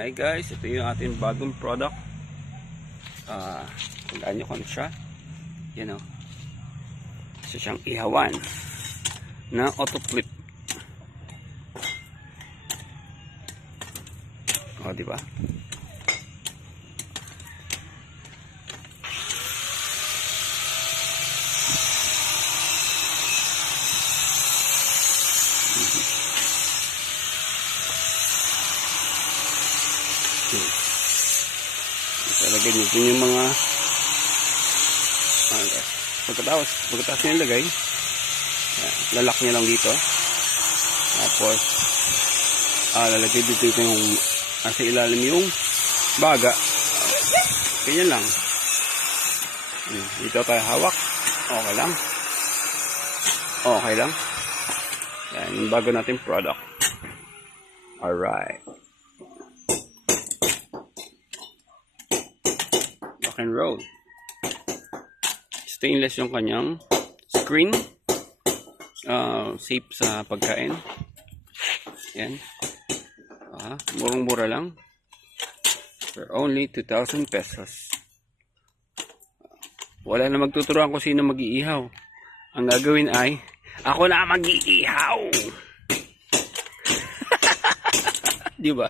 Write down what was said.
Hi guys, ito yung ating bagong product. Tandaan nyo kung siya. Yan o. Isa siyang ihawan na auto flip. O, diba? Ilagay nyo din yung mga pagkatapos nyo ilagay, lalak nyo lang dito, tapos lalagay dito yung nasa ilalim yung baga, ganyan lang. Dito tayo hawak, okay lang. Yan yung bago natin product. Alright, and roll. Stainless yung kanyang screen, safe sa pagkain. Yan, murang-mura lang for only 2,000 pesos. Wala na magtuturuan kung sino mag-iihaw. Ang gagawin ay ako na mag-iihaw. Di ba?